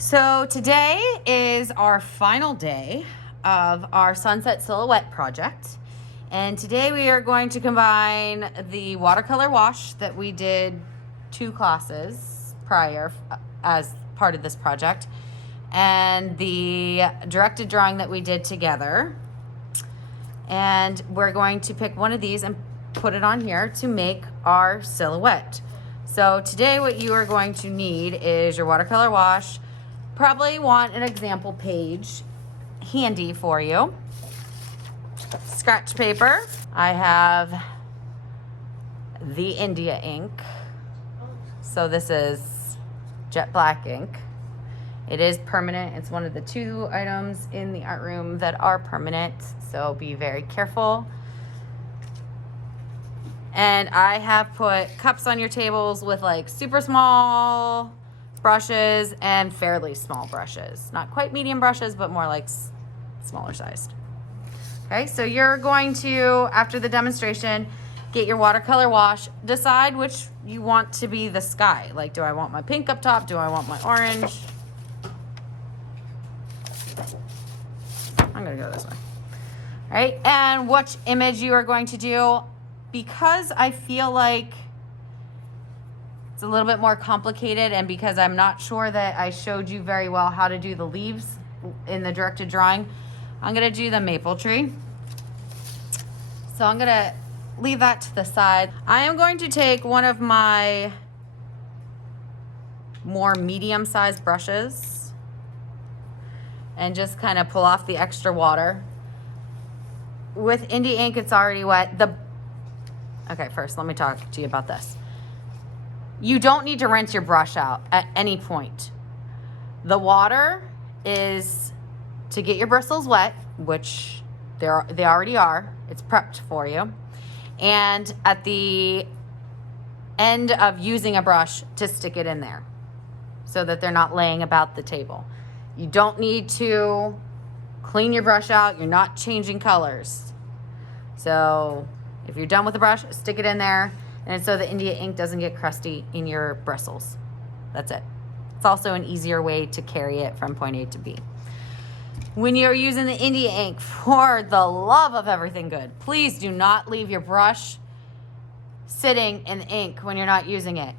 So today is our final day of our sunset silhouette project. And today we are going to combine the watercolor wash that we did 2 classes prior as part of this project and the directed drawing that we did together. And we're going to pick one of these and put it on here to make our silhouette. So today what you are going to need is your watercolor wash. Probably want an example page handy for you. Scratch paper. I have the India ink. So this is jet black ink. It is permanent. It's one of the 2 items in the art room that are permanent, so be very careful. And I have put cups on your tables with like super small brushes and fairly small brushes. Not quite medium brushes, but more like smaller sized. Okay, so you're going to, after the demonstration, get your watercolor wash. Decide which you want to be the sky. Like, do I want my pink up top? Do I want my orange? I'm gonna go this way. All right, and which image you are going to do. Because I feel like it's a little bit more complicated, and because I'm not sure that I showed you very well how to do the leaves in the directed drawing, I'm gonna do the maple tree. So I'm gonna leave that to the side. I am going to take one of my more medium-sized brushes and just kind of pull off the extra water. With India ink, it's already wet. Okay, first let me talk to you about this. You don't need to rinse your brush out at any point. The water is to get your bristles wet, which they already are. It's prepped for you. And at the end of using a brush, to stick it in there so that they're not laying about the table. You don't need to clean your brush out. You're not changing colors. So if you're done with the brush, stick it in there. And so the India ink doesn't get crusty in your bristles. That's it. It's also an easier way to carry it from point A to B. When you're using the India ink, for the love of everything good, please do not leave your brush sitting in the ink when you're not using it.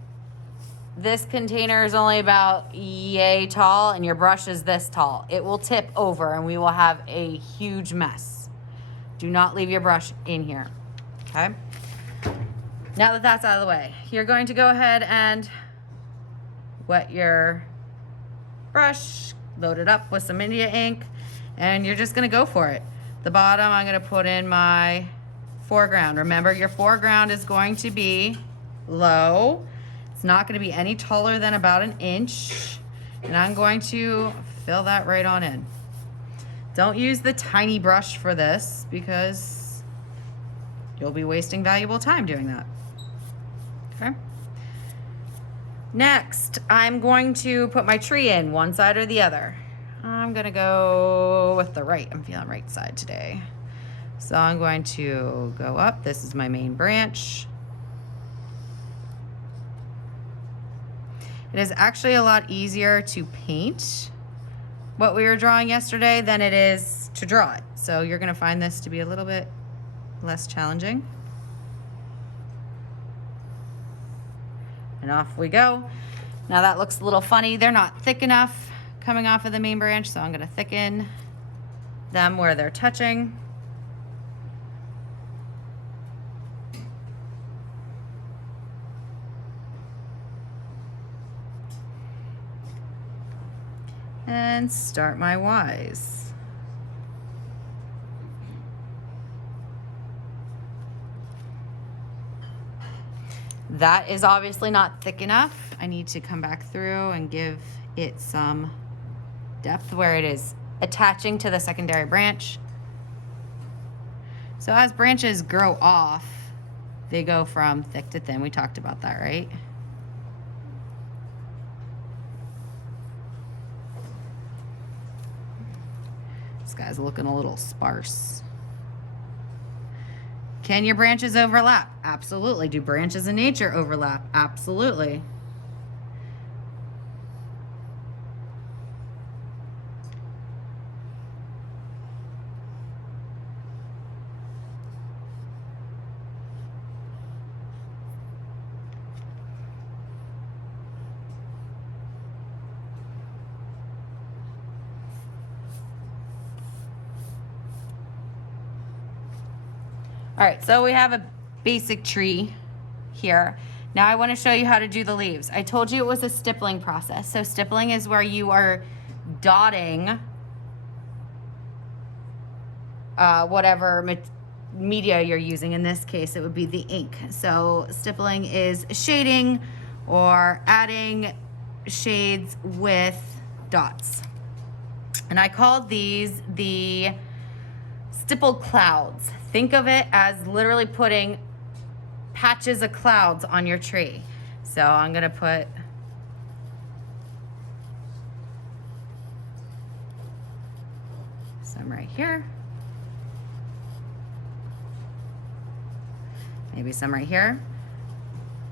This container is only about yay tall and your brush is this tall. It will tip over and we will have a huge mess. Do not leave your brush in here, okay? Now that that's out of the way, you're going to go ahead and wet your brush, load it up with some India ink, and you're just gonna go for it. The bottom, I'm gonna put in my foreground. Remember, your foreground is going to be low. It's not gonna be any taller than about 1 inch. And I'm going to fill that right on in. Don't use the tiny brush for this because you'll be wasting valuable time doing that. Okay. Next, I'm going to put my tree in one side or the other. I'm gonna go with the right. I'm feeling right side today. So I'm going to go up. This is my main branch. It is actually a lot easier to paint what we were drawing yesterday than it is to draw it. So you're gonna find this to be a little bit less challenging. And off we go. Now that looks a little funny. They're not thick enough coming off of the main branch, so I'm gonna thicken them where they're touching. And start my Ys. That is obviously not thick enough. I need to come back through and give it some depth where it is attaching to the secondary branch. So as branches grow off, they go from thick to thin. We talked about that, right? This guy's looking a little sparse. Can your branches overlap? Absolutely. Do branches in nature overlap? Absolutely. All right, so we have a basic tree here. Now I want to show you how to do the leaves. I told you it was a stippling process. So stippling is where you are dotting whatever media you're using. In this case, it would be the ink. So stippling is shading or adding shades with dots. And I called these the stippled clouds. Think of it as literally putting patches of clouds on your tree. So I'm gonna put some right here. Maybe some right here.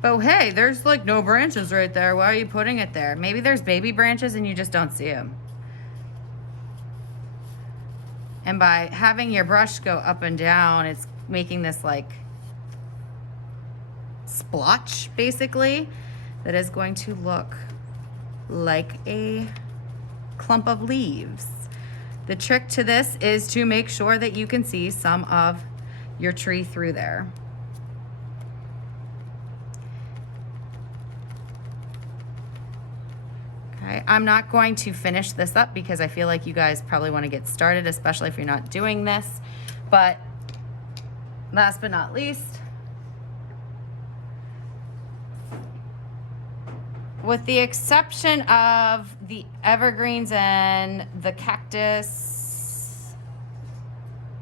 But hey, there's like no branches right there. Why are you putting it there? Maybe there's baby branches and you just don't see them. And by having your brush go up and down, it's making this like splotch basically that is going to look like a clump of leaves. The trick to this is to make sure that you can see some of your tree through there. Okay, I'm not going to finish this up because I feel like you guys probably want to get started, especially if you're not doing this. But last but not least, with the exception of the evergreens and the cactus,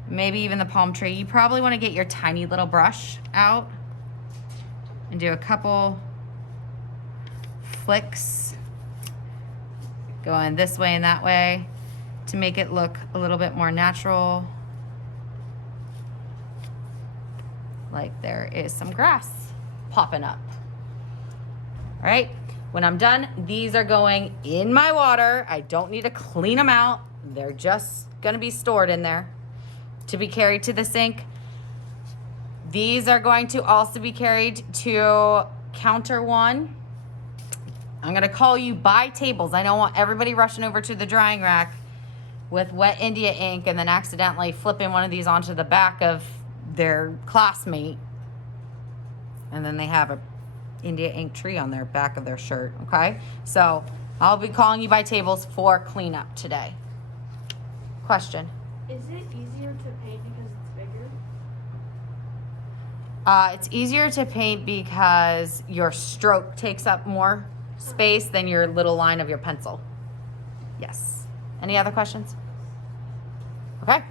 maybe even the palm tree, you probably want to get your tiny little brush out and do a couple flicks going this way and that way to make it look a little bit more natural, like there is some grass popping up. All right, when I'm done, these are going in my water. I don't need to clean them out. They're just gonna be stored in there to be carried to the sink. These are going to also be carried to counter one. I'm gonna call you by tables. I don't want everybody rushing over to the drying rack with wet India ink and then accidentally flipping one of these onto the back of their classmate. And then they have a India ink tree on their back of their shirt, okay? So I'll be calling you by tables for cleanup today. Question? Is it easier to paint because it's bigger? It's easier to paint because your stroke takes up more space than your little line of your pencil. Yes. Any other questions? Okay.